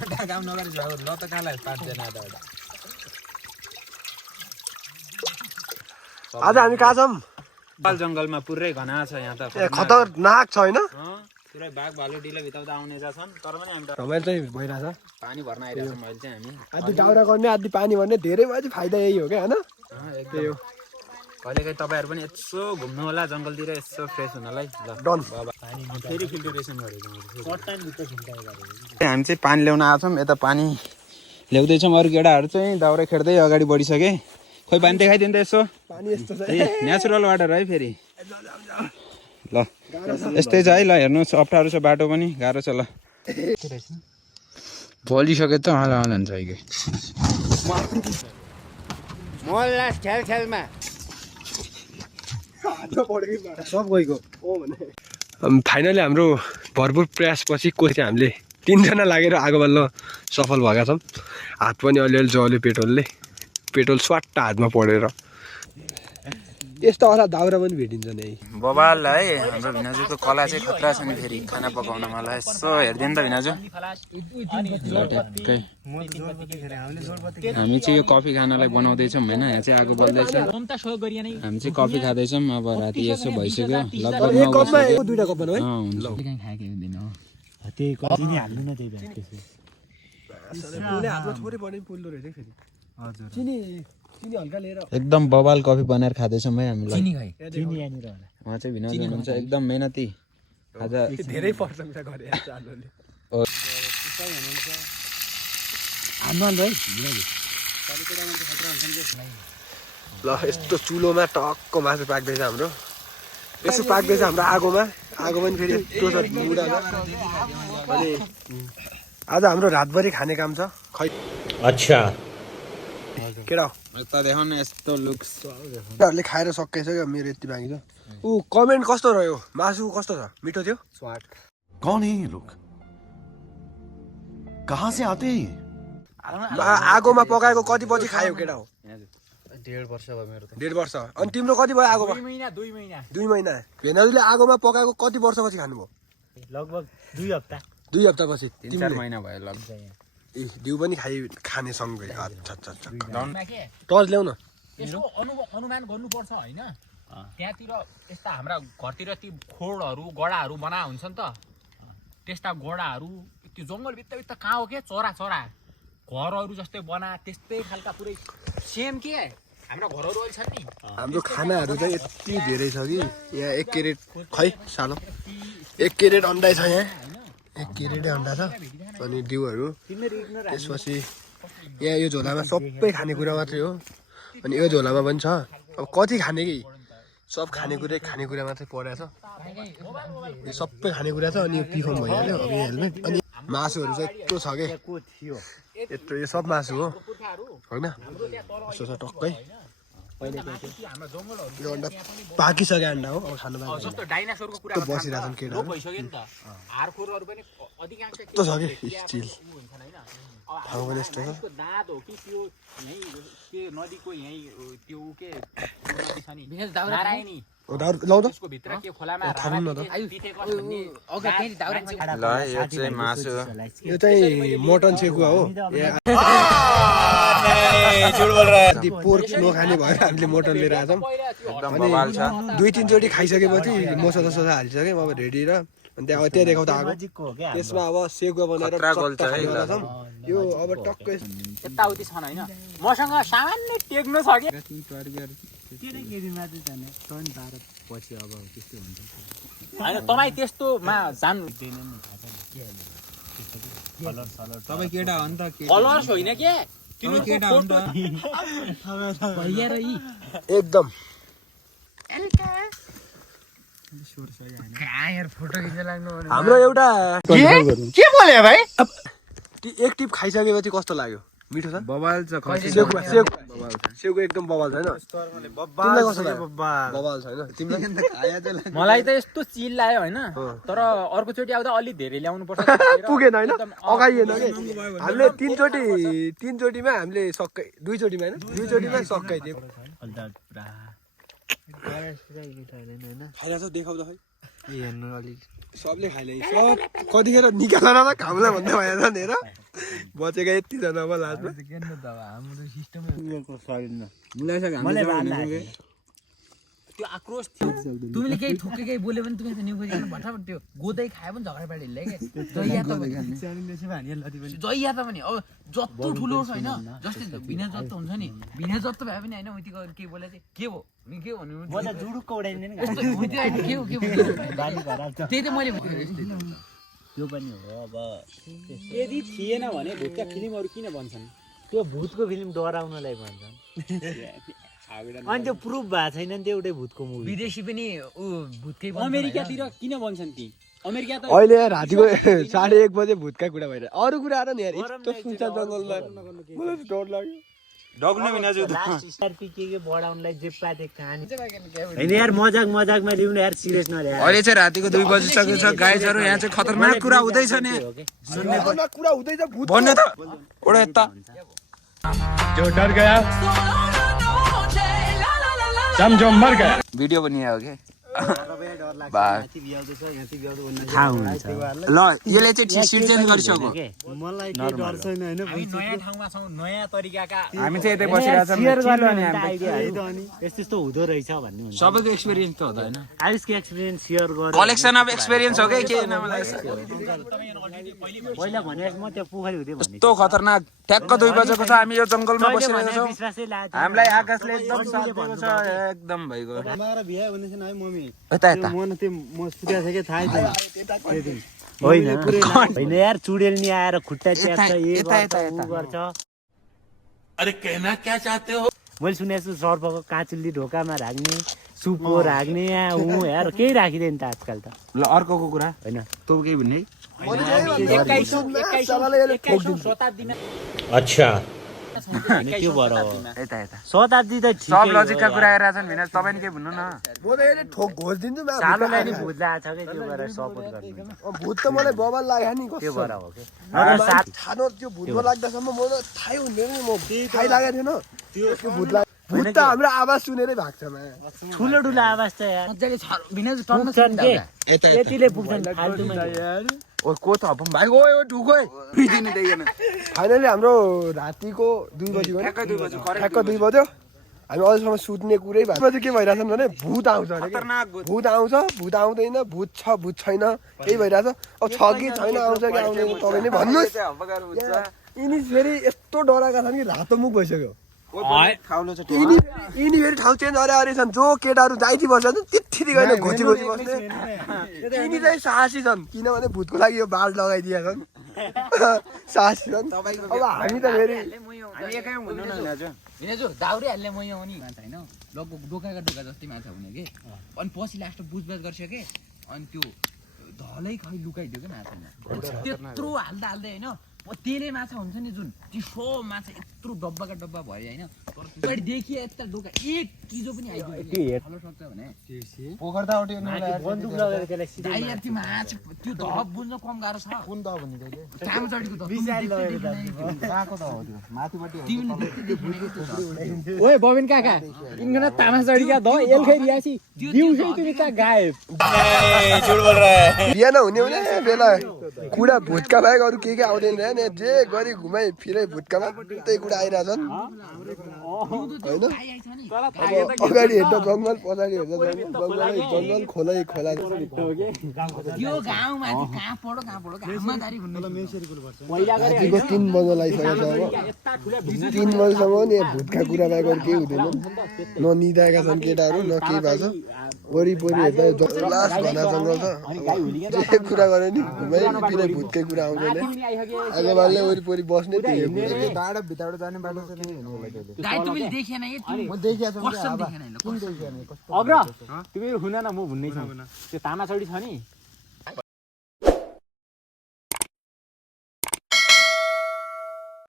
काम नगरी जाऊ ल त कालाई पाँचजना एउटा आज हामी कहाँ छौँ पाल जङ्गलमा पुरै घना छ यहाँ त खतरनाक छ होइन पुरै बाघ भालु डिलो भित्ताउँदा आउने छन् तर पनि हामी रमाइलो चाहिँ भइरहेछ पानी भर्न आइरहेको छौँ अहिले चाहिँ हामी आधी दाउरा गर्ने आधी पानी भर्ने धेरै भयो चाहिँ फाइदा यही हो क्या होइन त्यही हो कहिलेकाहीँ तपाईँहरू पनि यसो घुम्नु होला जङ्गलतिर यसो फ्रेस हुनलाई ल डन फेरि फिल्टरेसन गरेको हामी चाहिँ पानी ल्याउन आएको छौँ यता पानी ल्याउँदैछौँ अरू केटाहरू चाहिँ दाउरा खेड्दै अगाडि बढिसके खोइ पानी देखाइदिनु त यसो पानी यस्तो छ नेचुरल वाटर है फेरि ल यस्तै छ है ल हेर्नुहोस् अप्ठ्यारो छ बाटो पनि गाह्रो छ ल भोलिसक्यो त होला हुन्छ कि खेलमा सब गएको फाइनली हाम्रो भरपुर प्रयासपछि चाहिँ हामीले 3 जना लागेर आगो बाल्न सफल भएका छौँ हात पनि अलिअलि जल्यो पेट्रोल स्वाट्ट हातमा परेर यस्तो वाला दाउरा पनि भेटिन्छ नि बबाल है हाम्रो भिनाजुको कला चाहिँ खतरा छ नि फेरि खाना पकाउन मलाई यसो हेरिदिनु त भिनाजु हामी चाहिँ यो कफी खानालाई बनाउँदैछौँ होइन यहाँ चाहिँ आगो बल्दैछ हामी चाहिँ कफी खाँदैछौँ अब राति यसो भइसक्यो लगभग 9 बज्यो दुईटा कप बनाऊ है एकदम बबाल कफी बनाएर खाँदैछौँ है हामीलाई उहाँ चाहिँ भिनाजु हुनुहुन्छ एकदम मेहनती आज धेरै प्रशंसा गरे ल यस्तो चुलोमा टक्क मासु पाक्दैछ हाम्रो यसो पाक्दैछ हाम्रो आगोमा आगो पनि फेरि अनि आज हाम्रो रातभरि खाने काम छ खै अच्छा केटा यता देखाउन यस्तो लुक्स उनीहरूले खाएर सकिसक्यो मेरो यति बाँकी छ ऊ कमेन्ट कस्तो रह्यो मासु कस्तो छ मिठो थियो कौन है ये लोग कहाँ से आते हैं आगोमा पकाएको कति बजी खायो केटा हो 1.5 वर्ष भयो मेरो त 1.5 वर्ष अनि तिम्रो कति भयो आगोमा 2 महिना भेनाजुले आगोमा पकाएको कति वर्षपछि खानुभयो लगभग 2 हप्ता 2 हप्तापछि 3-4 महिना भयो लगभग ए दिउ पनि खाने सँगै अच्छा टर्च ल्याउ न यसको अनुमान गर्नुपर्छ होइन त्यहाँतिर यस्ता हाम्रा घरतिर ती खोडहरू गडाहरू बना हुन्छ नि त त्यस्ता गडाहरू त्यो जङ्गलभित्र कहाँ हो के चरा घरहरू जस्तै बना त्यस्तै खालका पुरै सेम के हाम्रा घरहरू अहिले छन् नि हाम्रो खानाहरू चाहिँ यति धेरै छ कि यहाँ 1 क्यारेट खै सालो 1 क्यारेट अन्डा छ यहाँ 1 क्यारेटै अन्डा छ अनि दिउहरू त्यसपछि यहाँ यो झोलामा सबै खानेकुरा मात्रै हो अनि यो झोलामा पनि छ अब कति खाने कि सब खानेकुरा मात्रै परेको छ यो सबै खानेकुरा छ अनि यो पिखम भइहाल्यो अब यो हेलमेट अनि मासुहरू चाहिँ यत्रो छ के यत्रो यो सब मासु हो होइन यस्तो छ टक्कै यो अन्डा पाकिसक्यो अन्डा हो अब खानु बाँकी बसिरहेको छन् केटाहरू यस्तो छ कि स्टिल ठाउँ पनि यस्तो छ लौ त ल यो चाहिँ मासु यो चाहिँ मटन सेकुवा हो पोर्क नखाने भएर हामीले मटन लिएर आएको छौँ एकदम बबाल छ 2-3 चोटि खाइसकेपछि मसला हालिसक्यो अब रेडी र अनि त्यहाँ देखाउँदा आएको त्यसमा अब सेकुवा बनाएर यो अब टक्कै यताउति छन् होइन मसँग सामान्य टेक्नो छ कि होइन तपाईँ त्यस्तोमा जानु तपाईँ केटा हो नि त कलर्स होइन के तपाईँ केटा हो नि त एकदम हाम्रो एउटा के बोले भाइ एक टिप खाइसकेपछि कस्तो लाग्यो मिठो छ बबाल छ सेउको एकदम बबाल छैन तिमीलाई कस्तो लाग्यो बबाल छैन तिमीलाई मलाई त यस्तो चिल लाग्यो होइन तर अर्कोचोटि आउँदा अलिक धेरै ल्याउनु पर्छ पुगेन होइन अगाइएन कि हामीले 3 चोटिमा हामीले सकै 2 चोटिमा होइन 2 चोटिमा सकै थियो खाइरहेको देखाउँदा खै हेर्नु अलिक सबले खाइले सब कतिखेर निकालेर न घामलाई भन्दै भयो त हेर बचेका यतिजना अब लास्टमा त्यो आक्रोश थियो तिमीले केही ठोके केही बोल्यो भने तिमी न्यु खोजिकन भटाभट त्यो गोदै खायो भने झगडा पाडिले के जइया त पनि अब जत्तो ठुलो छैन जस्तै भिना जत्तो हुन्छ नि भिना जत्तो भए पनि हैन उति के बोले चाहिँ के हो नि के भन्नु म त जुडुक्क उडाइदिन के हो बाली घर आउँछ त्यही त मैले त्यो पनि हो अब यदि थिएन भने भूतका फिल्महरु किन भन्छन् त्यो भूतको फिल्म डराउनलाई भन्छन् अनि त्यो प्रुफ भएको छैन नि त्यो एउटै भूतको मुभी विदेशी पनि भूतकै अमेरिकातिर किन भन्छन् ती अमेरिका त अहिले रातिको 1:30 बजे भूतका कुरा भइरहेको अरू कुरा आएर नि यार यस्तो सुन्छ जङ्गलमा मलाई त डर लाग्यो डग्न बिना जो आरपी के बढाउनलाई जे पाते कहानी हैन यार मजाकमा लिउन यार सिरियस नले यार अहिले चाहिँ रातिको 2 बजिसकेको छ गाइजहरु यहाँ चाहिँ खतरनाक कुरा हुँदैछ नि खतरनाक कुरा हुँदैछ भूत भन्नु त ओडा यता जो डर गया समझो मर गया भिडियो बनिया हो के थाहा हुन्छ ल यसले चाहिँ सिट चेन्ज गरिसक्यो मलाई के डर छैन हैन हामी नयाँ ठाउँमा छौं नयाँ तरिकाका हामी चाहिँ यतै बसिरहेका छौं शेयर गर्नु नि आइडियाहरु यस्तो हुँदो रहेछ भन्ने हुन्छ सबैको एक्सपिरियन्स त हुँदैन आयुषको एक्सपिरियन्स शेयर गर कलेक्सन अफ एक्सपिरियन्स हो के न मलाई पहिला भने म त्यो पोखरी हुँदै भन्ने यस्तो खतरनाक ठ्याक्क 2 बजेको छ हामी यो जंगलमा बसिरहेका छौं विश्वासै लाग्यो हामीलाई आकाशले एकदम साथ दिएको छ एकदम भइगयो हमारा बिहा हुने छैन है मम्मी यता यता म न त्यो म सुत्या थिए के थाहै छैन होइन यार चुडेल नि आएर खुट्टा च्यात्छ उ गर्छ अरे कहना क्या चाहते हो मैले सुनेको छु सर्पको काँचुल्ली ढोकामा राख्ने सुपो राख्ने ऊ यार केही राखिँदैन त आजकल त ल अर्कोको कुरा हैन तँ केही भन्ने 21औं शताब्दीमा अच्छा के भएर हो यता यता शताब्दी त सब लजिकका कुरा गरिरहेका छन् भिनाज तपाईं नि के भन्नु न म त यसले ठोक घोषिदिन्छु मा सालोलाई नि भूत लागेको छ के त्यो गरेर सपोर्ट गर्ने भूत त मलाई बबाल लाग्यो नि त्यो कस्तो भएर हो के नत्र सात छानो त्यो भूतमा लाग्दासम्म म त थाहै हुँदैन नि म थाहै लागेको थिएन त्यो भूत लाग्यो भूत त हाम्रो आवाज सुनेरै भाग्छ मा ठुलो ठुलो आवाज छ यार मज्जाले भिना टर्न पुग्छन् के यता यतिले पुग्छन् फाल्टुमा ओ को त अपन भाइ ओए ओ ढुको फ्रिदिने देखेन फाइनली हाम्रो रातिको 2 बजे ठ्याक्क 2 बजे ठ्याक्क 2 बज्यो हामी अझसम्म सुत्ने कुरै भएको पछि के भइरहेछ भने भूत आउँछ अरे खतरनाक भूत आउँछ भूत आउँदैन भूत छ भूत छैन केही भइरहेछ अब छ कि छैन आउँछ कि आउँदैन तपाईँ नै भन्नुहोस् यिनी फेरि यस्तो डराएका छन् कि रातो मुख भइसक्यो यिनी फेरि ठाउँ चेन्ज अरे छन् जो केटाहरू जाइती बस्छन् त्यति गएर घोची घोची बस्ने यिनी चाहिँ साहसी छन् किनभने भूतको लागि यो बाल लगाइदिएका छन् साहसी छन् अब हामी त फेरि हामी एकै भन्नु न दाजु भिनाजु दाउरे हाल्ने म यहाँ नि माछा हैन लगभग डोकाका डोका जस्तै माछा हुने के अनि पछि लास्ट बुझबाज गर्छ के अनि त्यो धलै खै लुकाइदियो के माछामा त्यत्रो हाल्दा हैन तेले माछा हुन्छ नि जुन चिसो माछा यत्रो डब्बाका डब्बा भयो हैन तर त्यो देखिए यता डोका एक किलो पनि आइदियो हाल्न सक्छ भने पोखर त उठ्यो बन्दुक लगेर त्यसलाई सिधै दाइ यार त्यो माछा त्यो धप बुझ्न कम गाह्रो छ कुन द भन्ने कहिले काम चढीको त गएको त हो त्यो माथिपट्टि ओए बबिन काका इनगना तामा चढीका द एलखै रियासी दिउँसै तिमी त गायब बिहान हुने भने बेला कुडा भुटका बाहेक अरू के आउँदैन रे नि जे गरी घुमाइ फिरै भुटकामा त्यही कुरा आइरहेछन् होइन अगाडि हेर्दा जङ्गल पछाडि हेर्दा जङ्गल खोलै खोला त्यो गाउँमा कहाँ पढो घामदारी भन्नु रातिको 3 बजे लागिसकेको छ अब 3 बजेसम्म नि भुटका कुरा बाहेक अरू केही हुँदैन न निदाएका छन् केटाहरू न केही भएको छ वरिपरि हेर्दा लास्ट घना जङ्गल छ जे कुरा गरे नि घुमाइ फिरै भुटकै कुरा आउँदैन आजबालले वरिपरि बस्ने त्यही डाँडा भित्रबाट जाने बाटो छ नि दाइ तिमीले देखेन ए तिमी म देखिया छु कसम देखेन हैन अग्र तिमी हुन न म भन्ने छु त्यो तामाचडी छ नि